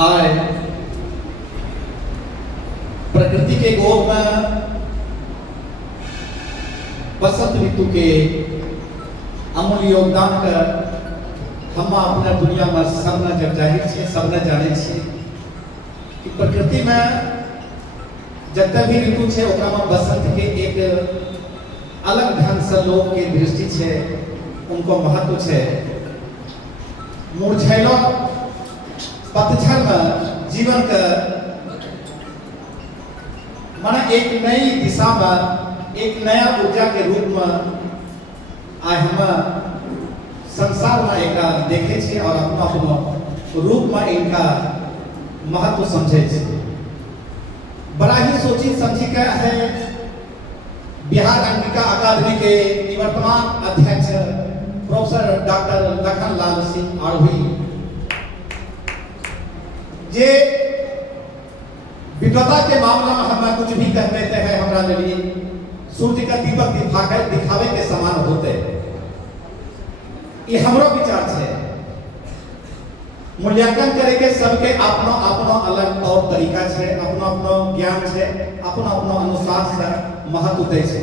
आए प्रकृति के गोद में बसंत ऋतु के अमूल्य योगदान कर हम अपना दुनिया में सबने जब जाहिर छे सबने जाने छे कि प्रकृति में जब भी ऋतु छे ओकरा में बसंत के एक अलग ढंग से लोग के दृष्टि छे उनको महत्व छे। मुरझैलो पतझड़ में जीवन का माना एक नई दिशा में एक नया ऊर्जा के रूप में आज हम संसार में एक देखे छे और अपना अपना रूप में इनका महत्व समझे छे। बड़ा ही सोची समझी के है बिहार अंगिका अकादमी के निवर्तमान अध्यक्ष प्रोफेसर डॉक्टर लखन लाल सिंह आरवी जे विद्वता के मामला में हम कुछ भी कह देते हैं हमरा लिए सूर्य का दीपक दिखावे के समान होते। ये हमरो विचार छे मूल्यांकन करे के सबके अपना अपना अलग तौर तरीका छे अपना अपना ज्ञान छे अपना अपना अनुसार से महत्व दे छे।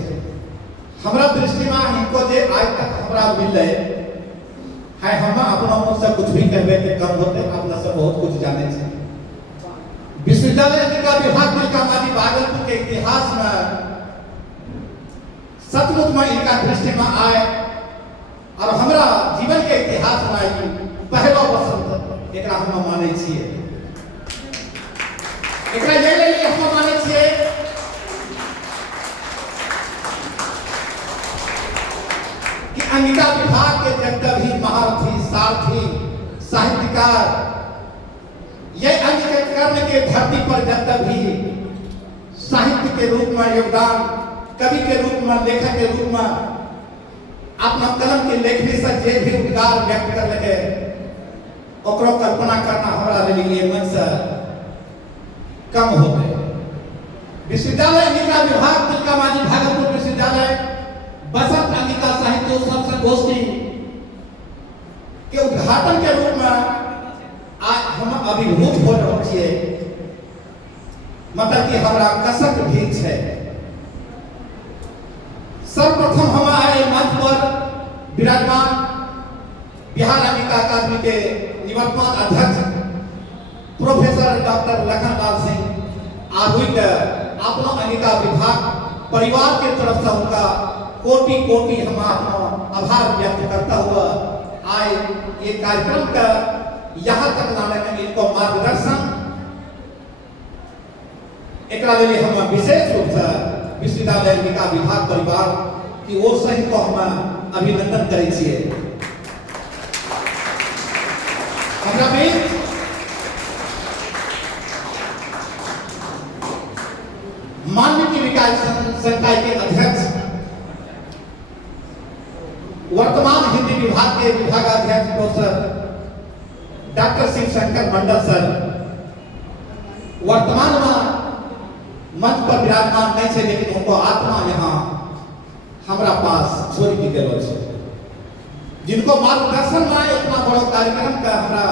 हमरा दृष्टि में इनको जे आज तक हमरा मिले है हम अपना मुंह से कुछ भी कहबे के कम होते अपना से बहुत कुछ जाने छे। विश्वविद्यालय का विभाग तिलकामाझी भागलपुर के इतिहास में सचमुच में इनका दृष्टि में आए और हमरा जीवन के इतिहास में आई पहला बसंत एकरा हम माने छिए। एकरा ये लिए हम माने छिए कि अंगिका विभाग के जब भी महारथी सारथी साहित्यकार ये अंगिका कर्ण के धरती पर जब भी साहित्य के रूप में योगदान कवि के रूप में लेखक के रूप में अपना कलम के लेखनी से जे भी उद्गार व्यक्त कर लगे ओकरो कल्पना करना हमरा लिए मन से कम हो गए। विश्वविद्यालय अंगिका विभाग तिलकामाझी भागलपुर विश्वविद्यालय बसंत अंगिका साहित्योत्सव संगोष्ठी के उद्घाटन के रूप में आज हम अभिभूत हो रहे छिए। मतलब कि हमरा कसक भी छे। सर्वप्रथम हम आए मंच पर विराजमान बिहार अंगिका अकादमी के निवर्तमान अध्यक्ष प्रोफेसर डॉक्टर लखन लाल सिंह आरवी के अपना अंगिका विभाग परिवार के तरफ से उनका कोटि कोटि हम अपना आभार व्यक्त करता हुआ आए ये कार्यक्रम का यहाँ तक लाने में इनको मार्गदर्शन एकरा लिए हम विशेष रूप से विश्वविद्यालय अंगिका विभाग परिवार की ओर से इनको हम अभिनंदन करै छिए। हमरा भी माननीय विकास संकाय के अध्यक्ष वर्तमान हिंदी विभाग के विभागाध्यक्ष प्रोफेसर डॉक्टर शिव शंकर मंडल सर वर्तमान में मंच पर विराजमान नहीं छे लेकिन उनको आत्मा यहाँ हमरा पास छोड़ के गेलो छे जिनको मार्गदर्शन में इतना बड़ा कार्यक्रम का हमरा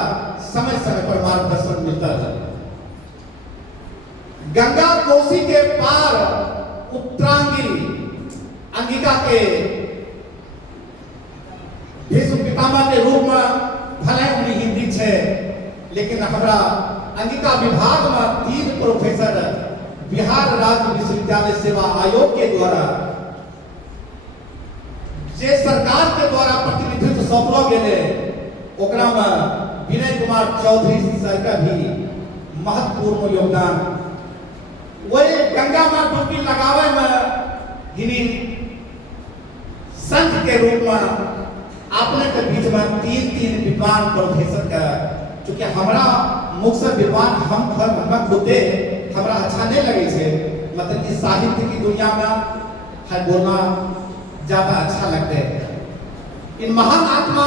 समय समय पर मार्गदर्शन मिलता है। गंगा कोसी के पार उत्तरांगी अंगिका के भीष्म पितामह के रूप में भले उन्हीं हिंदी छे लेकिन हमरा अंगिका विभाग में 3 प्रोफेसर बिहार राज्य विश्वविद्यालय सेवा आयोग के द्वारा जे सरकार के द्वारा प्रतिनिधित्व सौंपलो गेले ओकरा में विनय कुमार चौधरी सर का भी महत्वपूर्ण योगदान वही गंगा में डुबकी लगावे में हिनी संत के रूप में अपने के बीच में 3 विद्वान प्रोफेसर का चूंकि हमरा मुख से विद्वान हम खुदे हमरा अच्छा नहीं लगे छे मतलब कि साहित्य की दुनिया में है बोलना ज्यादा अच्छा लगते है। इन महान आत्मा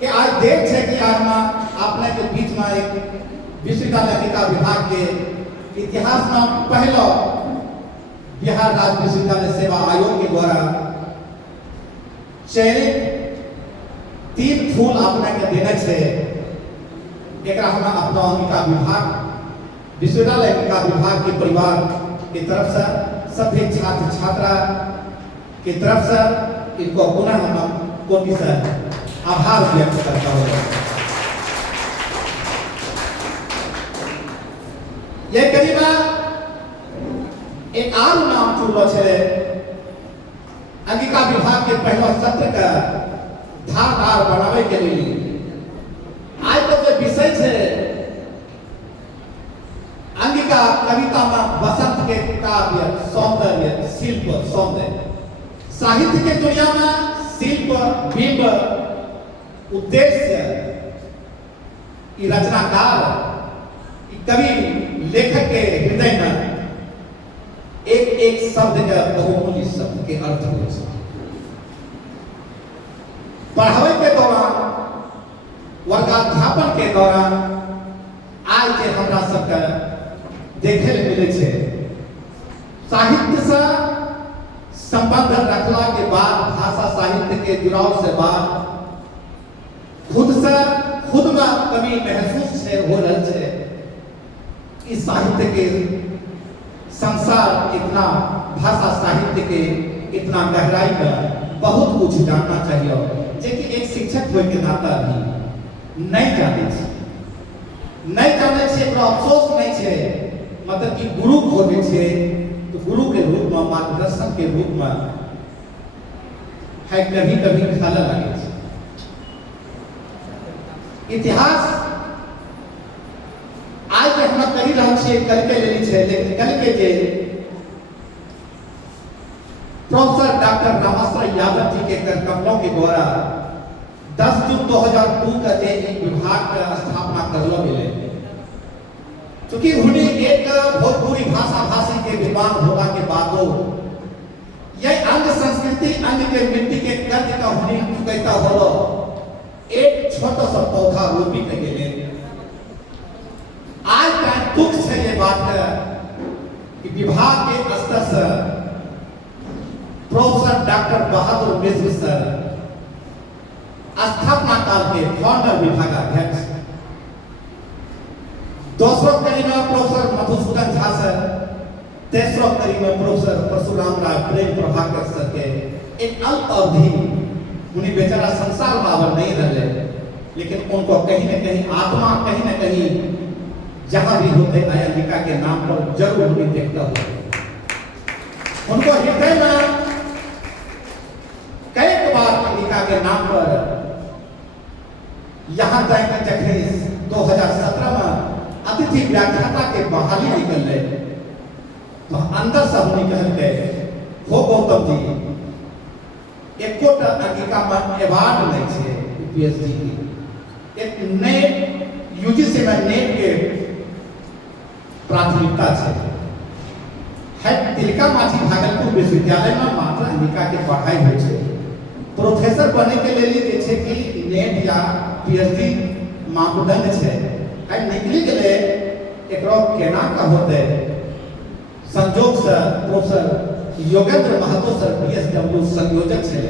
के आज देख छे कि आज अपने के बीच में एक विश्वविद्यालय अंगिका विभाग के इतिहास में पहला बिहार राज्य विश्वविद्यालय सेवा आयोग के द्वारा चयनित 3 फूल अपने के देने छे एकरा हम अपना अंगिका विभाग विश्वविद्यालय अंगिका विभाग के परिवार की तरफ से सभी छात्र छात्रा की तरफ से इनको पुनः हम कोटि से आभार व्यक्त करता हूँ। ये करीबा एक आम नाम चुनलो छे अंगिका विभाग के पहला सत्र का धारदार बनावे के लिए आज तो जो विषय है अंगिका कविता में बसंत के काव्य सौंदर्य शिल्प सौंदर्य साहित्य के दुनिया में शिल्प बिंब उद्देश्य रचनाकार कवि लेखक के हृदय में एक एक शब्द का बहुमूल्य शब्द के अर्थ हो पढ़ावे के दौरान वर्गाध्यापन के दौरान आज के हमरा सबके देखे मिले छे साहित्य से संबंध रखला के बाद भाषा साहित्य के जुड़ाव से बाद खुद में कभी महसूस है हो रहा है इस साहित्य के संसार इतना भाषा साहित्य के इतना गहराई में बहुत कुछ जानना चाहिए जेकि एक शिक्षक होय के नाता भी नहीं जाने अफसोस नहीं है मतलब कि गुरु खोजे छे तो गुरु के रूप में मार्गदर्शन के रूप में है कभी कभी खल लगे इतिहास आज के हम करी रहा छे कल के लेनी छे लेकिन कल के जे प्रोफेसर डॉक्टर रामाश्रय यादव जी के कमलों के द्वारा 10 जून 2002 का जे विभाग का स्थापना करलो गेले क्योंकि उन्हें एक भोजपुरी भाषा भाषी के विद्वान होगा के बादो यह अंग संस्कृति अंग के मिट्टी के कर्ज का होने चुकता होलो एक छोटा सा पौधा रोपी के गेले आज का दुख से ये बात है कि विभाग के स्तर से प्रोफेसर डॉक्टर बहादुर मिश्र सर स्थापना काल के फाउंडर विभागाध्यक्ष दूसरों कड़ी में प्रोफेसर मधुसूदन झा सर तीसरों कड़ी में प्रोफेसर परशुराम राय प्रेम प्रभाकर सर के एक अल्प अवधि उन्हें बेचारा संसार बाबर नहीं रहे लेकिन उनको कहीं न कहीं आत्मा कहीं न कहीं जहां भी होते अंगिका के नाम पर जरूर उन्हें देखता हो उनको हृदय में कई बार अंगिका के नाम पर यहां तक जखनी 2017 में अतिथि व्याख्याता के बहाली निकल रहे तो अंदर से हम निकल गए हो गौतम जी एकोटा अंगिका में अवार्ड नहीं छे पीएचडी की एक नेट यूजीसी में नेट के प्राथमिकता है तिलका माझी भागलपुर विश्वविद्यालय में मात्र अंगिका के पढ़ाई हो छे प्रोफेसर बने के लिए जे छे कि नेट या पीएचडी मापदंड छे है निकली के लिए एकरो केना का होते संजोग से professor Yogendra Mahato sir PSW संयोजक छे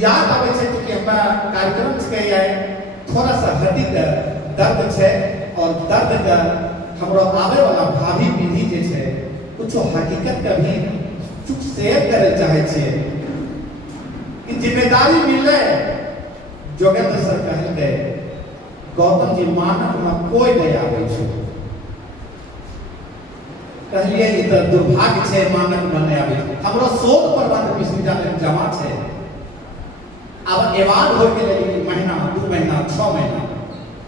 याद आवे छे कि हमरा कार्यक्रम के थोड़ा सा हड्डी का दर्द छे और दर्द का हमरा आवे वाला भावी पीढ़ी जे छे कुछ हकीकत का भी कुछ शेयर करे चाहे छे कि जिम्मेदारी मिले जोगेंद्र सर कहते गौतम जी मानक में कोई नहीं आवे छे कहलिए ई तो दुर्भाग्य छे मानक में नहीं आवे हमरो शोध प्रबंध विश्वविद्यालय में जमा छे अब अवार्ड हो के लिए महीना 2 महीना 6 महीना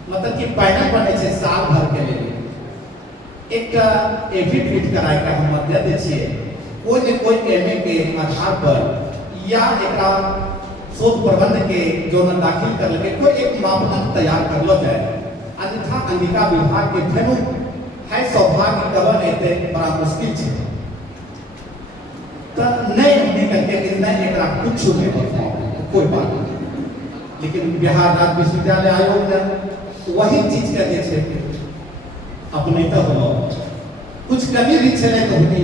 मतलब कि पैनल बने छे साल भर के लिए एक एफिडेविट कराए का हम दे दे छिए कोई न कोई एमए के आधार पर या एकरा शोध प्रबंध के जो न दाखिल कर लगे कोई एक मापदंड तैयार कर लो जाए अन्यथा अंगिका विभाग के फेनु है सौभाग्य कवर एते बड़ा मुश्किल छे त नहीं निकल के नहीं एकरा कुछ नहीं होता कोई बात नहीं लेकिन बिहार राज्य विश्वविद्यालय आयोग ने वही चीज का जे छे अपने तो हो कुछ कमी भी छले तो हुनी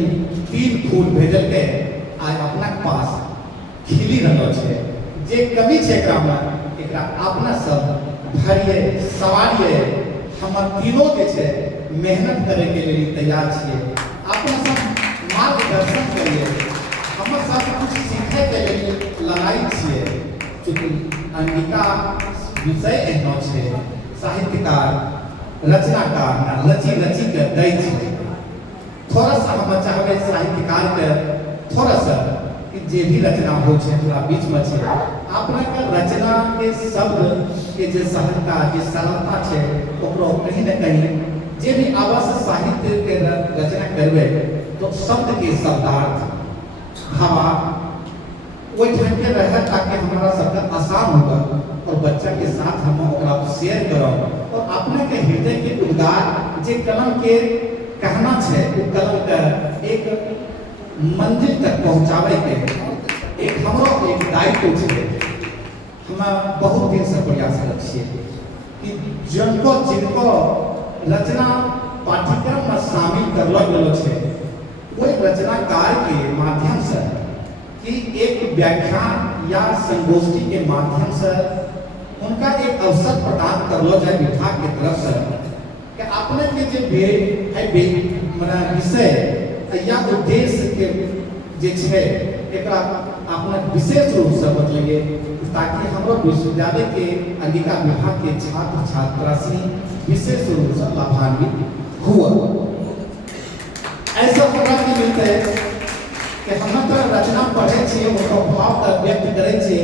3 फूल भेजल के आज अपना पास खिली रहलो छे जे कमी छे एकरा में एकरा अपना सब भरिए सवारिए हम तीनों जे छै मेहनत करे के लिए तैयार छियै। अपना सब मार्गदर्शन करिए, हम सब कुछ सीखे के लिए लड़ाई छियै। चूँकि अंगिका विषय एहनो छै, साहित्यकार रचनाकार रची रची के दै छै। थोड़ा सा हम चाहबे साहित्यकार के थोड़ा सा जे भी रचना हो छै पूरा बीच में छै, अपना के रचना के शब्द के जे सहजता जे सरलता छै ओकरो कहीं न कहीं जे भी आवश्यक साहित्य के रचना करबे तो शब्द के शब्दार्थ भावा वही ढंग के रहे ताकि हमारा शब्द आसान होगा और बच्चा के साथ हम ओकरा शेयर करो और अपने के हृदय के उद्गार जे कलम के कहना है वो कलम का एक मंजिल तक पहुंचावे के एक हमरो एक दायित्व है। हम बहुत दिन से प्रयास रखिए कि जिनको जिनको रचना पाठ्यक्रम में शामिल करलो गेलो है वो एक रचनाकार के माध्यम से कि एक व्याख्यान या संगोष्ठी के माध्यम से उनका एक अवसर प्रदान करलो जाए विभाग के तरफ से कि अपने के जे विषय या उद्देश्य के जे छै एकरा अपना विशेष रूप से बतलिए ताकि हमारे विश्वविद्यालय के अंगिका विभाग के छात्र छात्रासी विशेष रूप से लाभान्वित हुआ। ऐसा मौका नहीं मिलता है कि हम तो रचना पढ़े छे ओकर भाव का व्यक्त करे छे,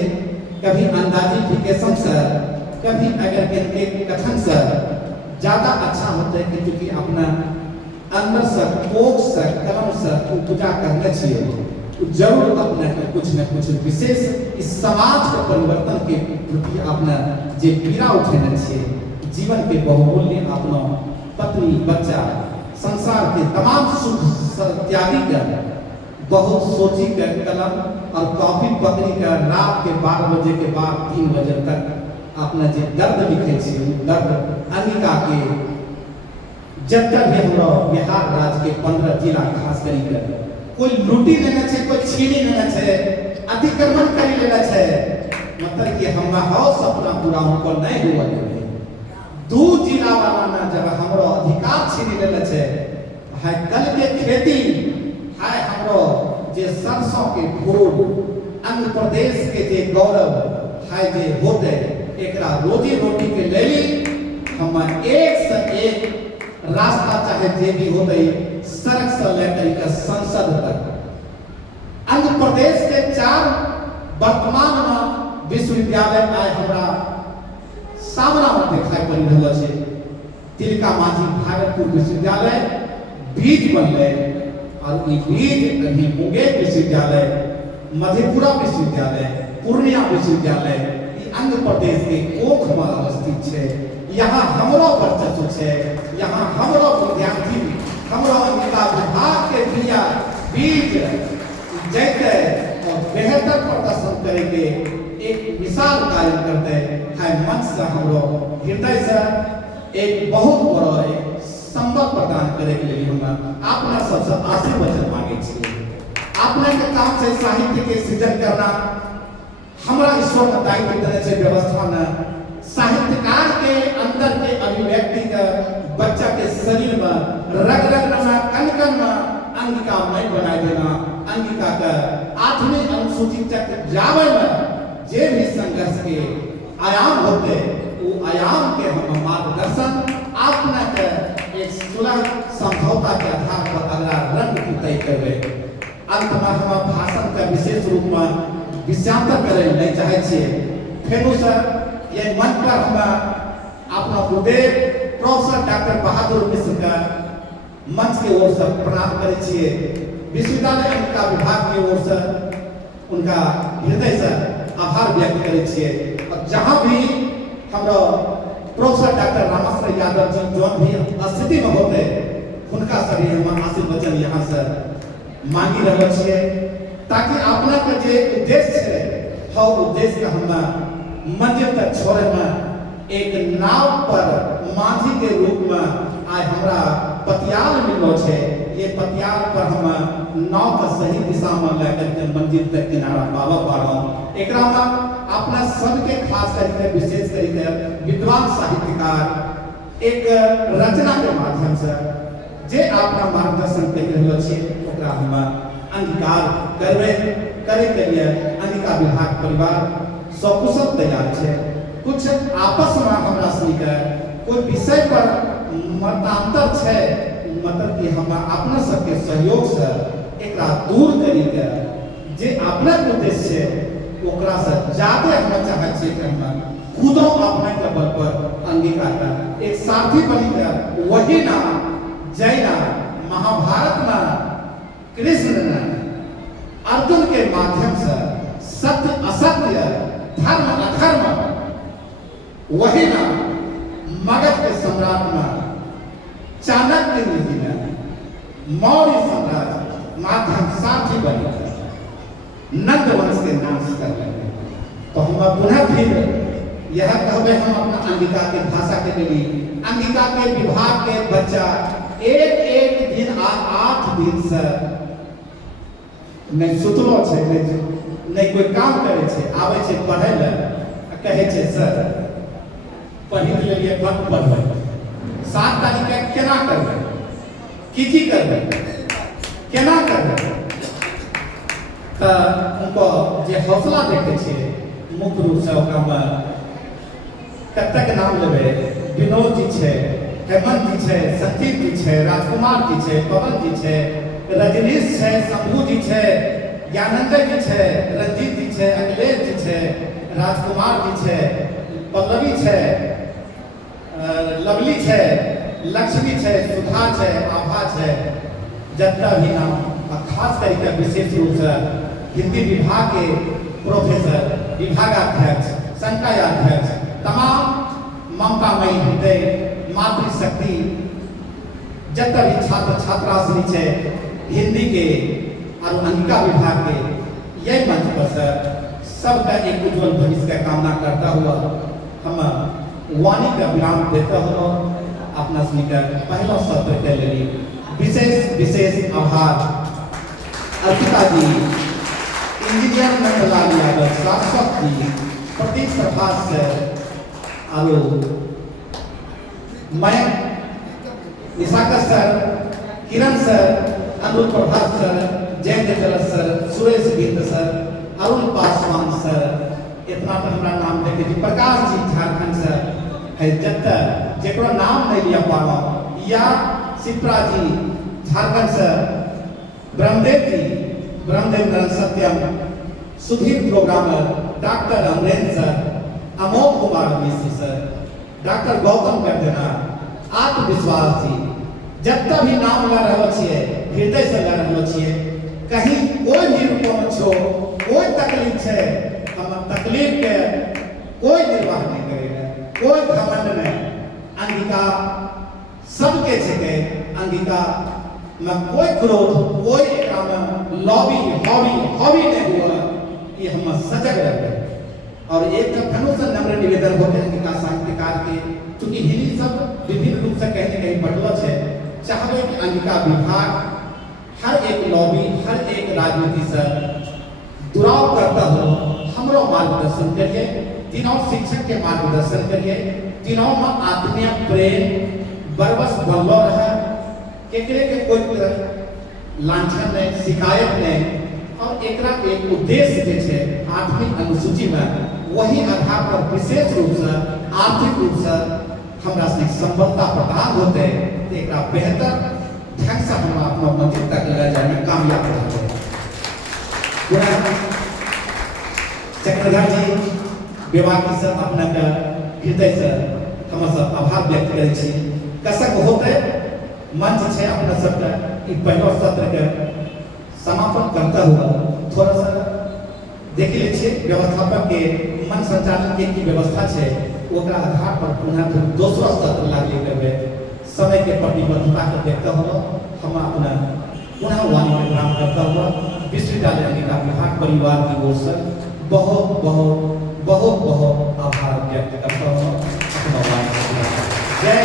कभी अंदाजिफिकेशन से कभी अगर के कथन से ज्यादा अच्छा होता है कि क्योंकि अपना अंदर से कोख से कलम से पूजा करने चाहिए जरूर अपने कुछ न कुछ विशेष इस समाज के परिवर्तन के प्रति अपना जे पीड़ा उठेने चाहिए। जीवन के बहुमूल्य अपना पत्नी बच्चा संसार के तमाम सुख त्यागी कर बहुत सोची कर कलम और कॉफी पकड़ी कर रात के 12 बजे के बाद 3 बजे तक अपना जे दर्द लिखे छे दर्द अंगिका के जब तक भी हमरा बिहार राज्य के 15 जिला खास करी कर कोई लूटी लेना छे कोई छीनी लेना छे अतिक्रमण कर लेना छे मतलब कि हमरा हौ सपना पूरा हमको नहीं हुआ है। 2 जिला वाला ना जब हमरो अधिकार छीनी लेना छे है कल के खेती है हमरो जे सरसों के फूल अन्य प्रदेश के जे गौरव है जे होते एकरा रोजी रोटी के लेली हम एक से एक रास्ता चाहे जे भी होते सड़क से लेकर संसद तक अन्य प्रदेश के 4 वर्तमान में विश्वविद्यालय आए हमरा सामना में दिखाई पड़ रहा है। तिलका माझी भागलपुर विश्वविद्यालय बीज बनले और ई बीज अभी मुंगेर विश्वविद्यालय मधेपुरा विश्वविद्यालय पूर्णिया विश्वविद्यालय आंध्र प्रदेश के कोख में अवस्थित है। यहाँ हमरो वर्चस्व है, यहाँ हमरो विद्यार्थी हमरो अंगिका विभाग के बिया बीज जैते और बेहतर प्रदर्शन करेंगे एक विशाल कार्य करते है। मंच से हमरो हृदय से एक बहुत बड़ा एक संबल प्रदान करे के लिए हम अपना सबसे आशीर्वचन मांगे छिए। अपने के काम से साहित्य के सृजन करना हमारा ईश्वर का दायित्व देने से व्यवस्था न साहित्यकार के अंदर के अभिव्यक्ति का बच्चा के शरीर में रग रग में कण कण में अंगिका नहीं बनाए देना अंगिका का 8वीं अनुसूची तक जावे में जे भी संघर्ष के आयाम होते वो आयाम के हम मार्गदर्शन अपना के एक सुलह समझौता के आधार पर अगला रंग तय करवे। अंत में हम भाषण का विशेष रूप में विषयांतर करे नहीं चाहे छिए। फेनु सर ये मंच पर हम अपना गुरुदेव प्रोफेसर डॉक्टर बहादुर मिश्र का मंच के ओर से प्रणाम करे छिए। विश्वविद्यालय अंगिका विभाग की ओर से उनका हृदय से आभार व्यक्त करे छिए। और जहाँ भी हमरा प्रोफेसर डॉक्टर रामेश्वर यादव जी जो भी स्थिति में होते उनका सभी हम आशीर्वचन यहाँ से मांगी रहे छिए ताकि अपना के जे उद्देश्य है हौ उद्देश्य का हम मंजिल तक छोड़े में एक नाव पर माझी के रूप में आज हमरा पतियाल मिलो छे। ये पतियाल पर हम नाव का सही दिशा में लेकर के मंजिल तक किनारा पावा पारो एकरा में अपना सबके खास करके विशेष करके विद्वान साहित्यकार एक रचना के माध्यम से जे अपना मार्गदर्शन कर रहल छी ओकरा हम अंगीकार करबे करे के लिए अंगिका विभाग परिवार सकुशल तैयार है। कुछ आपस में हमरा सनी के कोई विषय पर मतांतर है, मतलब कि हम अपना सबके सहयोग से एकरा दूर करी के जे अपना उद्देश्य है ओकरा से ज्यादा हम चाहे छी कि हम खुदो अपने के बल पर अंगीकार कर एक साथी बनी के वही ना जैना महाभारत में कृष्ण ने अर्जुन के माध्यम से सत्य असत्य धर्म अधर्म वही ना मगध के सम्राट में चाणक्य नीति में मौर्य सम्राट माध्यम साथी बने नंद वंश के नाम से कर लेंगे। तो हम पुनः फिर यह कहबे हम अपना अंगिका के भाषा के लिए अंगिका के विभाग के बच्चा एक एक दिन 8 दिन से नहीं सुतलो छे नहीं कोई काम करे छे आवे छे पढ़े ले कहे छे सर पढ़ी के लिए वक्त पढ़बै 7 तारीख के केना करबै की करबै केना करबै तो उनको जे हौसला देखे छे मुख्य रूप से ओकरा में कतक नाम लेबे विनोद जी छे हेमंत जी छे संजीव जी छे राजकुमार जी छे पवन जी छे रजनीश छे शंभू जी छे ज्ञानंद जी छे रंजीत जी छे अखिलेश जी छे राजकुमार जी छे पल्लवी छे लवली छे लक्ष्मी छे सुधा छे आभा छे जतना भी नाम खास करके विशेष रूप से हिंदी विभाग के प्रोफेसर विभागाध्यक्ष संकायाध्यक्ष तमाम ममतामयी हृदय मातृशक्ति जतना भी छात्र छात्रा श्री छे हिंदी के और अंगिका विभाग के यही मंच पर सर सबका एक उज्जवल भविष्य का कामना करता हुआ हम वाणी का विराम देता हुआ अपना स्पीकर पहला सत्र के लिए विशेष आभार अर्पिता जी इंजीनियर नंदलाल यादव शाश्वत जी प्रतीक प्रभात सर और मैं Nishakar sir Kiran sir Anul Prabhat sir Jayant Jalas sir Suresh Bind sir Arun Paswan sir इतना तो हमारा नाम देखे जी प्रकाश जी झारखंड सर है जब जेकरो नाम नहीं लिया पावा या Sipra ji Jharkhand sir Brahmadev Nandan Satyam Sudhir programmer doctor Amarendra sir Amok Kumar Mishra sir doctor Gautam Garjana आत्मविश्वास जी जब भी नाम ला रहा छे हृदय से ला रहा छे कहीं कोई भी रूप में छो कोई तकलीफ है हम तकलीफ के कोई निर्वाह नहीं करेगा कोई घमंड नहीं अंगिका सबके छे अंगिका में कोई क्रोध कोई एकरा में लॉबी हॉबी नहीं हुआ ये हम सजग रहे और एक धनुष नम्र निवेदन होते अंगिका साहित्यकार के चूंकि हिंदी सब विभिन्न रूप से कहीं कहीं बटलो है चाहबे कि अंगिका विभाग हर एक लॉबी हर एक राजनीति से दुराव करता हो हमरो मार्गदर्शन करिए तीनों शिक्षक के मार्गदर्शन करिए तीनों में आत्मीय प्रेम बरबस बनलो रहे केकरे के कोई तरह लांछन नहीं शिकायत नहीं और एकरा एक उद्देश्य जे छे 8वीं अनुसूची में वही आधार पर विशेष रूप से आर्थिक रूप से हमरा से संबद्धता प्रदान होते एकरा बेहतर ढंग से हम अपना मंजिल तक ले जाने में कामयाब रहते चक्रधर जी विवाह से अपना का हृदय से हम सब आभार व्यक्त करे छी कसक होते मंच छे अपना सबका पहला सत्र के समापन करता हुआ थोड़ा सा देख लीजिए व्यवस्थापक के मन संचालन के की व्यवस्था है ओकरा आधार पर पुनः फिर दूसरा सत्र लागू करबे समय के प्रतिबद्धता को देखते हुए हम अपना पुनः वाणी में काम करता हुआ विश्वविद्यालय अंगिका विभाग परिवार की ओर से बहुत बहुत बहुत बहुत आभार व्यक्त करता हूँ अपना वाणी जय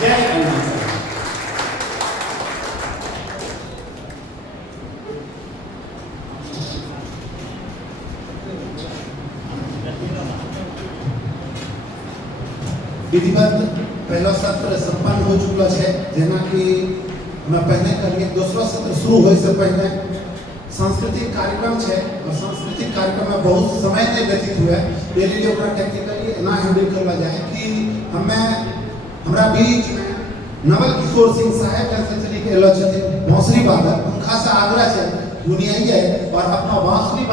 जय विधिवत पहला सत्र संपन्न हो चुका है। जेना कि मैं पहले करिए दूसरा सत्र शुरू होए से पहले सांस्कृतिक कार्यक्रम है और सांस्कृतिक कार्यक्रम में बहुत समय नहीं व्यतीत हुआ ये लिए ओकरा टेक्निकली ना हैंडल करवा जाए कि हमरा बीच में नवल किशोर सिंह साहब जैसे चली के एलो छथिन बांसुरी वादक, उनका से आग्रह है दुनिया और अपना बांसुरी